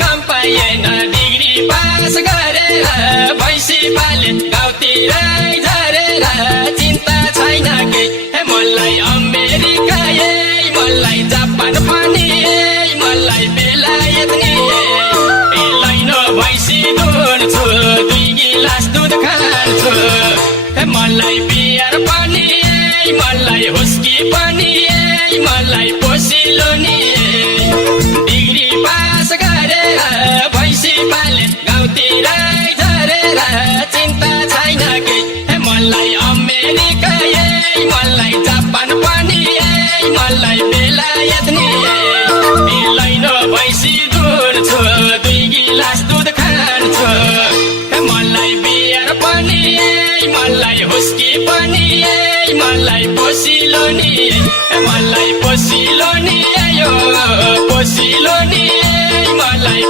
काम पाइएन degree pass गरेर भैँसी पाले गाउँतिरै झरेर चिन्ता छैन केही मलाई अमेरिका मलाई जापान पनि मलाई बेलायत नि लैन भैँसी दुन्छु 2 गिलास दुध खान्छु मलाई बियर पनि मलाई हुस्की पनि मलाई पोसिलो नि डिग्री पास गरेर भैँसी पाले गाउँतिरै झरेर चिन्ता छैन केही मलाई अमेरिका मलाई जापान पनि मलाई बेलायत नि लैन भैँसी दुन्छु 2 गिलास दुध खान्छु मलाई बियर पनि मलाई हुस्की पनि मलाई पोसिलो नि मलाई पोसिलो नि यो पोसिलो नि मलाई